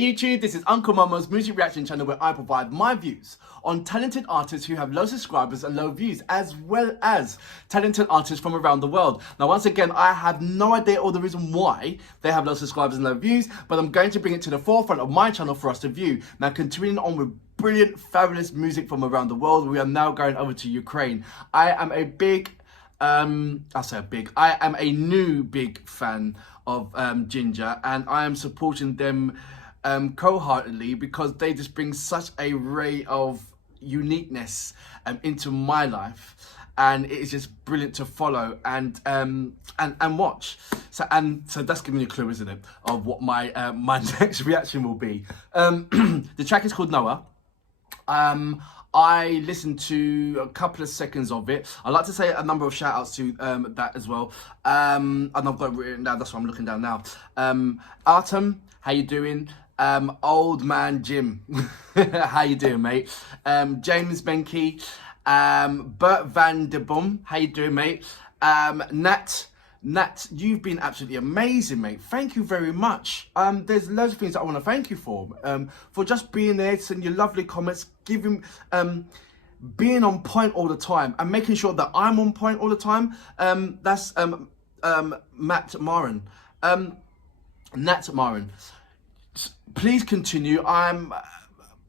Hey YouTube, this is Uncle Mama's music reaction channel where I provide my views on talented artists who have low subscribers and low views, as well as talented artists from around the world. Now once again, I have no idea or the reason why they have low subscribers and low views, but I'm going to bring it to the forefront of my channel for us to view. Now continuing on with brilliant, fabulous music from around the world, we are now going over to Ukraine. I am a big I am a new big fan of Jinjer, and I am supporting them wholeheartedly because they just bring such a ray of uniqueness into my life, and it is just brilliant to follow and watch. So that's giving you a clue, isn't it, of what my my next reaction will be. The track is called Noah. I listened to a couple of seconds of it. I'd like to say a number of shout outs to that as well. And I've got it written down, that's what I'm looking down now. Artem, how you doing? Old man Jim, how you doing, mate? James Benke, Bert Van der Boom, how you doing, mate? Nat, you've been absolutely amazing, mate. Thank you very much. There's loads of things that I want to thank you for just being there, sending your lovely comments, being on point all the time, and making sure that I'm on point all the time. That's Matt Marin, Nat Marin. Please continue. I'm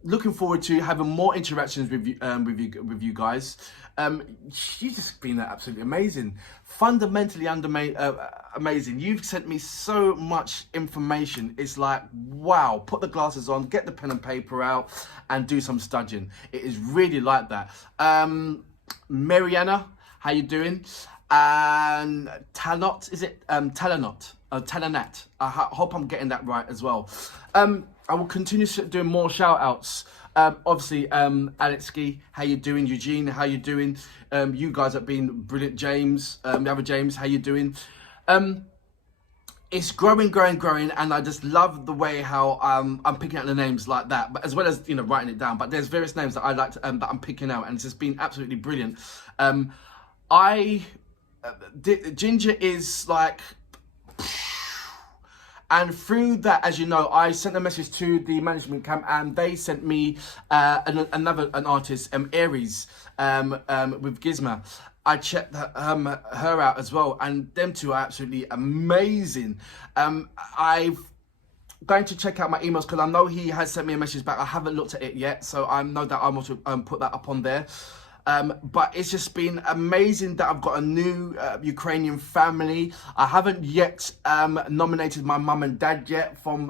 looking forward to having more interactions with you guys. You've just been absolutely amazing, fundamentally amazing. You've sent me so much information. It's like, wow, put the glasses on, get the pen and paper out and do some studying. It is really like that. Mariana, how you doing? And Talnot, is it Talanot? Talanat. I hope I'm getting that right as well. I will continue doing more shout outs. Obviously, Alexi, how you doing? Eugene, how you doing? You guys have been brilliant. James, the other James, how you doing? It's growing, and I just love the way how I'm picking out the names like that, but as well as, you know, writing it down. But there's various names that I like to, that I'm picking out, and it's just been absolutely brilliant. Jinjer is like. And through that, as you know, I sent a message to the management camp, and they sent me another artist, Aries, with Gizma. I checked her out as well, and them two are absolutely amazing. I'm going to check out my emails because I know he has sent me a message back. I haven't looked at it yet, so I know that I'm going to put that up on there. But it's just been amazing that I've got a new Ukrainian family. I haven't yet nominated my mum and dad yet from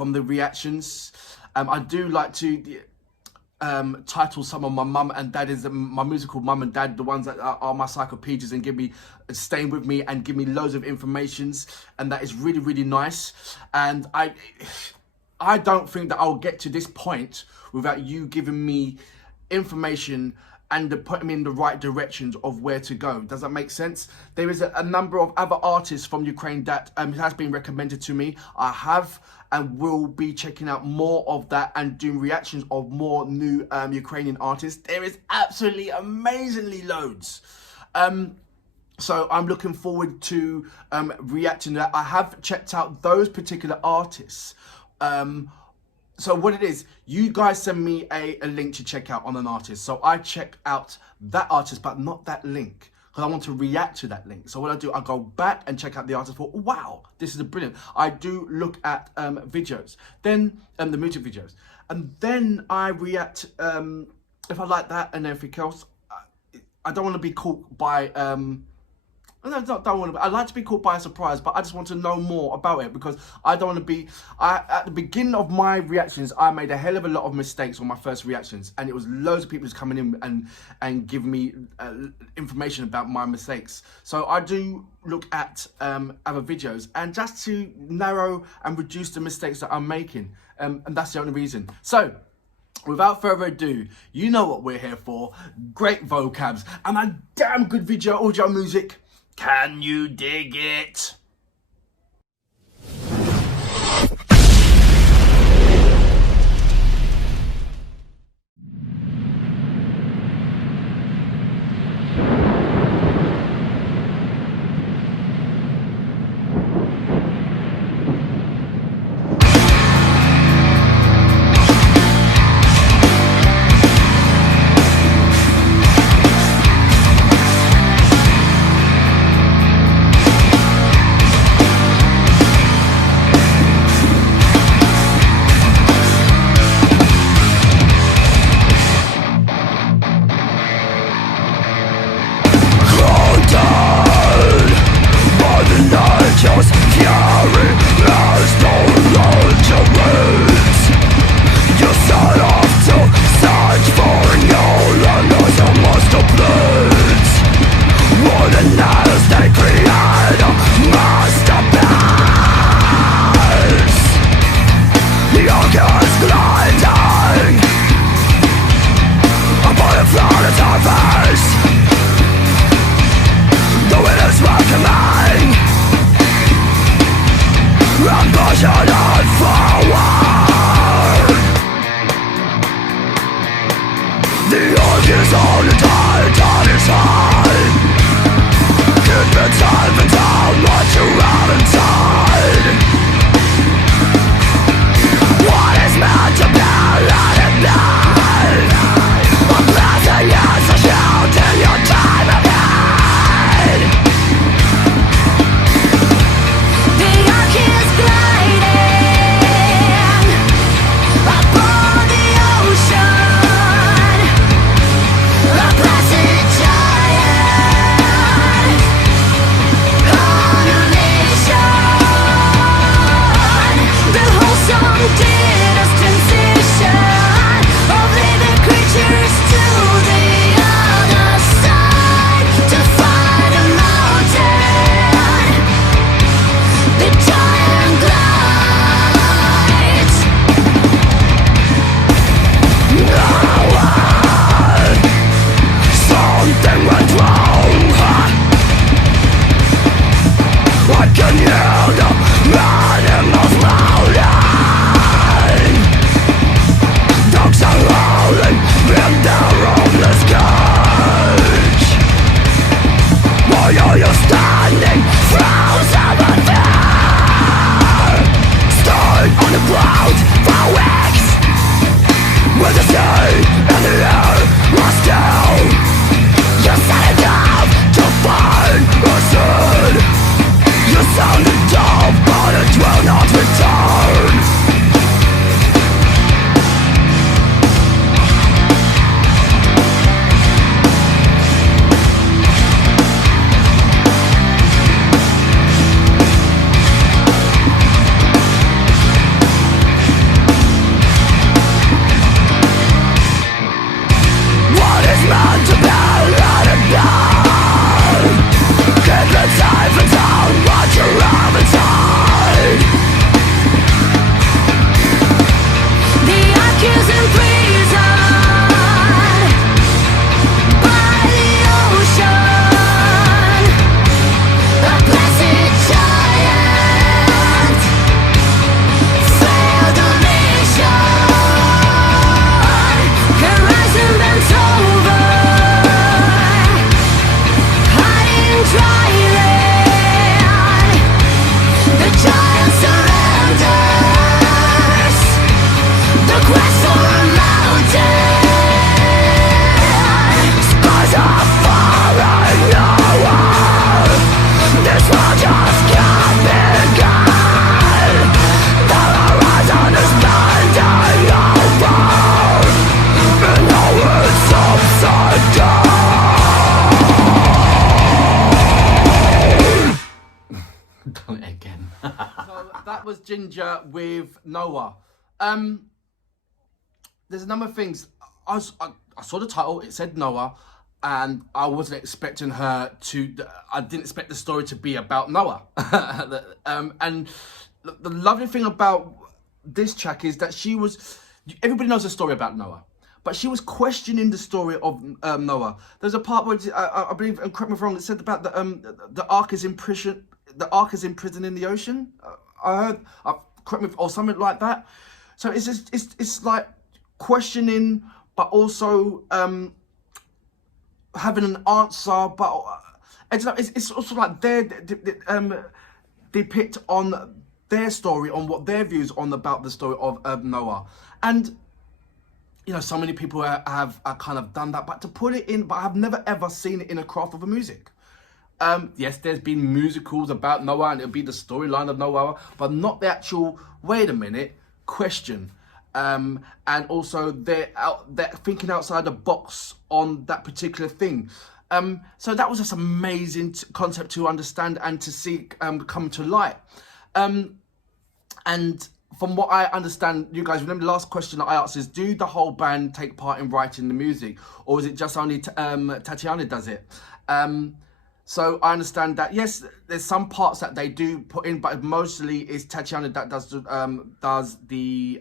the reactions. I do like to title some of my mum and dad is my musical mum and dad, the ones that are my encyclopedias and staying with me and give me loads of informations, and that is really, really nice. And I don't think that I'll get to this point without you giving me information and putting me in the right directions of where to go. Does that make sense? There is a number of other artists from Ukraine that has been recommended to me. I have and will be checking out more of that and doing reactions of more new Ukrainian artists. There is absolutely amazingly loads. So I'm looking forward to reacting to that. I have checked out those particular artists. So what it is, you guys send me a link to check out on an artist. So I check out that artist, but not that link, because I want to react to that link. So what I do, I go back and check out the artist for, wow, this is brilliant. I do look at videos, then the music videos, and then I react if I like that and everything else. I don't want to be caught by I like to be caught by a surprise, but I just want to know more about it because I don't want to be. At the beginning of my reactions, I made a hell of a lot of mistakes on my first reactions, and it was loads of people who's coming in and giving me information about my mistakes. So I do look at other videos, and just to narrow and reduce the mistakes that I'm making, and that's the only reason. So, without further ado, you know what we're here for. Great vocabs and a damn good audio music. Can you dig it? Just fury as no legends. You set off to search for Nolan as a master plans. Wooden as they create a masterpiece. The arc is gliding upon a flooded surface. The wind is welcoming and pushing it forward. The arc is on the tide on its high. Keep it safe and down what you have inside. What is meant to be, let it be. A blessing is a shout in your time of need. The arc is gliding upon the ocean. A placid giant on a mission. The wholesome distanciation of living creatures to the other side to find a mountain. The giant glides. Something went wrong. I can hear the animals howling. Dogs are howling in their homeless cage. Why are you standing frozen and there? Staying on the ground for weeks. With the sea and the air are still. You set it up to find a sin. You sounded dumb, but it will not return. What is meant to be, let it be. Keep it safe and down what you have inside. The ark is in prison by the ocean. A placid giant failed the mission. Horizon bent over, hiding dry land. The giant surrenders. The quest for a mountain. Skies are falling nowhere. This world just can't begin. The horizon is bending over. And now it's upside down. Done it again. So that was Jinjer with Noah. There's a number of things. I saw the title, it said Noah, and I wasn't expecting her to, I didn't expect the story to be about Noah. And the lovely thing about this track is that she was, everybody knows the story about Noah, but she was questioning the story of Noah. There's a part where I believe, and correct me if I'm wrong, it said about the ark is in prison. The ark is in prison in the ocean. I heard, correct me, or something like that. So it's just, it's like questioning, but also having an answer. But it's also like they depict on their story, on what their views on about the story of Noah. And you know, so many people have kind of done that, but to put it in, but I've never ever seen it in a craft of a music. Yes, there's been musicals about Noah and it'll be the storyline of Noah, but not the actual, wait a minute, question. And also they're thinking outside the box on that particular thing. So that was just amazing concept to understand and to see come to light. And from what I understand, you guys remember the last question that I asked is, do the whole band take part in writing the music, or is it just only Tatiana does it? So I understand that yes, there's some parts that they do put in, but mostly it's Tatiana that does the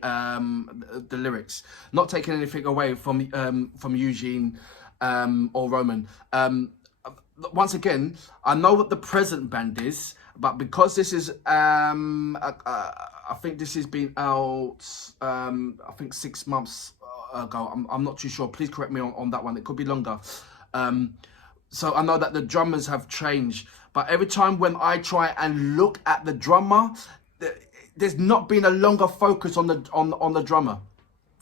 lyrics, not taking anything away from Eugene or Roman. Once again, I know what the present band is, but because this is I think this has been out I think 6 months ago. I'm not too sure. Please correct me on that one. It could be longer. So I know that the drummers have changed, but every time when I try and look at the drummer, there's not been a longer focus on the drummer,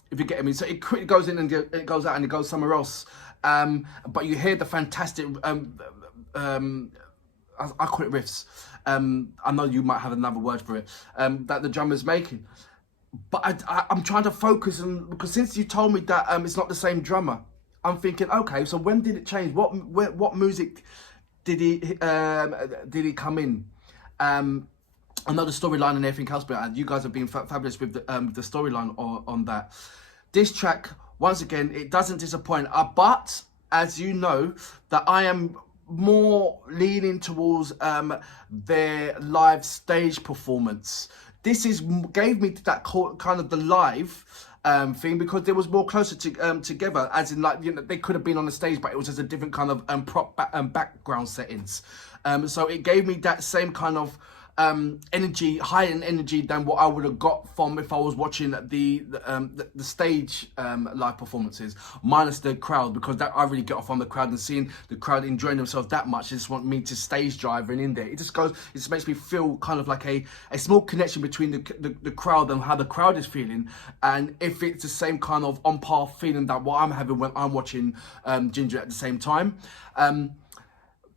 if you get me. So it goes in and it goes out and it goes somewhere else. But you hear the fantastic I call it riffs. I know you might have another word for it that the drummer's making, but I'm trying to focus on, because since you told me that it's not the same drummer, I'm thinking, okay, so when did it change? What music did he come in? I know the storyline and everything else, but you guys have been fabulous with the storyline on that. This track, once again, it doesn't disappoint. But as you know, that I am more leaning towards their live stage performance. This gave me that kind of the live thing, because there was more closer to together, as in, like, you know, they could have been on the stage, but it was just a different kind of prop background settings. So it gave me that same kind of energy, higher energy than what I would have got from if I was watching the stage live performances, minus the crowd, because that I really get off on the crowd, and seeing the crowd enjoying themselves that much, they just want me to stage drive and in there. It just makes me feel kind of like a small connection between the crowd and how the crowd is feeling, and if it's the same kind of on par feeling that what I'm having when I'm watching Jinjer at the same time.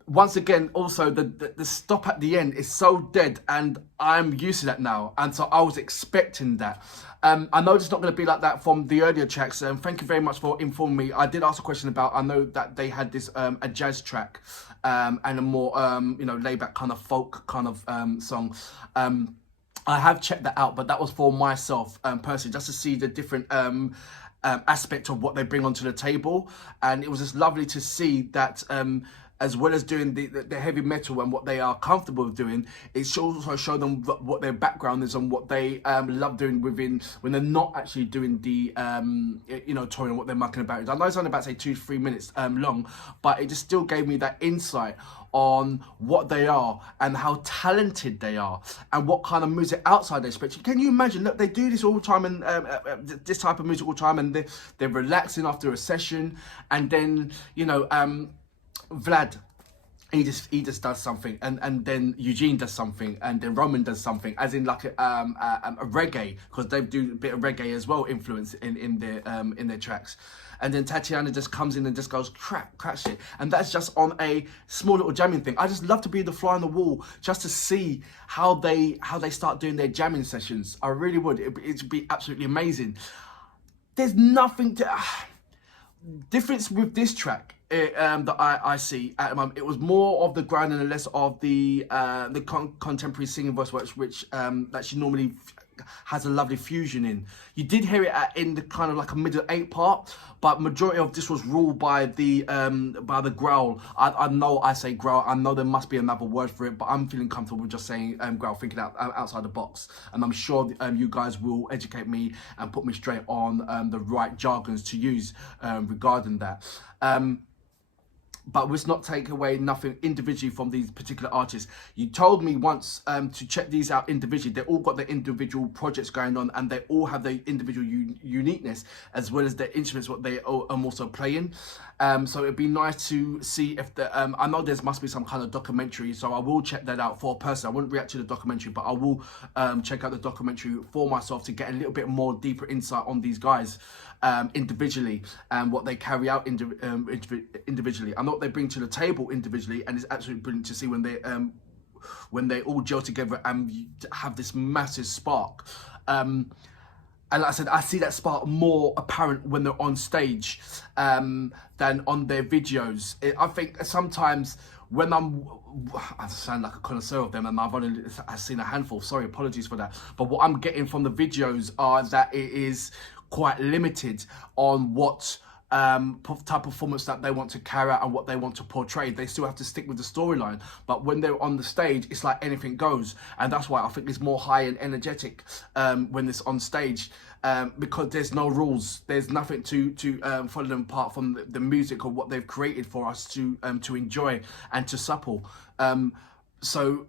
Once again, also the stop at the end is so dead, and I'm used to that now, and so I was expecting that. I know it's not going to be like that from the earlier tracks. Thank you very much for informing me. I did ask a question about, I know that they had this a jazz track and a more laid back kind of folk kind of song. I have checked that out, but that was for myself personally, just to see the different aspect of what they bring onto the table, and it was just lovely to see that. As well as doing the heavy metal and what they are comfortable with doing, it should also show them what their background is and what they love doing within, when they're not actually doing the touring and what they're mucking about. I know it's only about, say, 2-3 minutes long, but it just still gave me that insight on what they are and how talented they are and what kind of music outside their spectrum. Can you imagine? Look, they do this all the time, and this type of music all the time, and they're relaxing after a session, and then Vlad, he just does something, and then Eugene does something, and then Roman does something, as in like a reggae, because they do a bit of reggae as well, influence in their tracks. And then Tatiana just comes in and just goes crap shit, and that's just on a small little jamming thing. I just love to be the fly on the wall, just to see how they start doing their jamming sessions. I really would. It'd be absolutely amazing. There's nothing to difference with this track that I see at the moment. It was more of the grind and less of the contemporary singing voice, which that she normally has a lovely fusion in. You did hear it in the kind of like a middle 8 part, but majority of this was ruled by the growl. I know I say growl. I know there must be another word for it, but I'm feeling comfortable just saying growl, thinking outside the box. And I'm sure you guys will educate me and put me straight on the right jargons to use regarding that. But let's not take away nothing individually from these particular artists. You told me once to check these out individually. They all got their individual projects going on, and they all have their individual uniqueness, as well as their instruments, what they are also playing. So it'd be nice to see if I know there must be some kind of documentary, so I will check that out for a person. I wouldn't react to the documentary, but I will check out the documentary for myself to get a little bit more deeper insight on these guys individually, and what they carry out individually. I know what they bring to the table individually, and it's absolutely brilliant to see when they all gel together and have this massive spark. and like I said, I see that spark more apparent when they're on stage than on their videos. I think sometimes when I sound like a connoisseur of them, and I've seen a handful. Sorry, apologies for that. But what I'm getting from the videos are that it is quite limited on what type of performance that they want to carry out and what they want to portray. They still have to stick with the storyline, but when they're on the stage, it's like anything goes, and that's why I think it's more high and energetic when it's on stage, because there's no rules, there's nothing to follow them apart from the music or what they've created for us to enjoy and to supple. So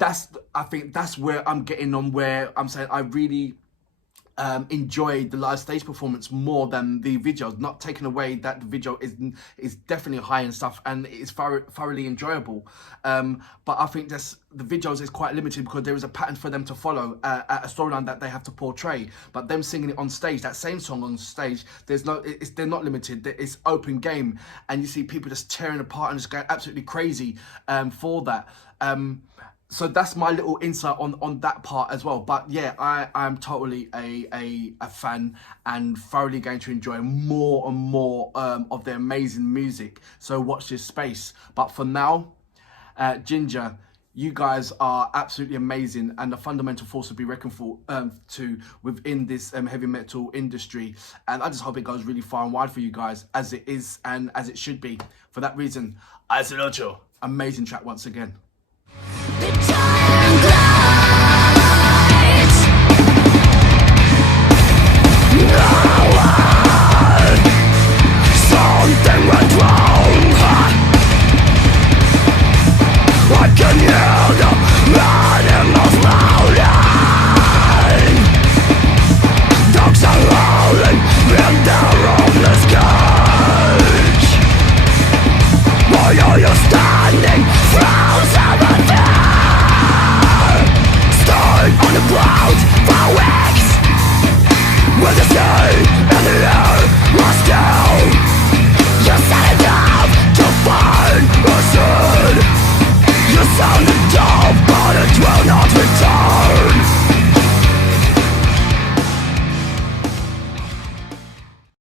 I think that's where I'm getting on, where I'm saying I really enjoyed the live stage performance more than the videos. Not taking away that the video is definitely high and stuff, and it's thoroughly enjoyable. But I think the videos is quite limited because there is a pattern for them to follow, a storyline that they have to portray. But them singing it on stage, that same song on stage, they're not limited. It's open game, and you see people just tearing apart and just going absolutely crazy for that. So that's my little insight on that part as well. But yeah, I'm totally a fan and thoroughly going to enjoy more and more of their amazing music. So watch this space. But for now, Jinjer, you guys are absolutely amazing and a fundamental force to be reckoned to within this heavy metal industry. And I just hope it goes really far and wide for you guys, as it is and as it should be. For that reason, I salute you. Amazing track once again. The time glides. Something went wrong. I can hear the animals howling. Dogs are howling in their ownless cage. Why are you standing?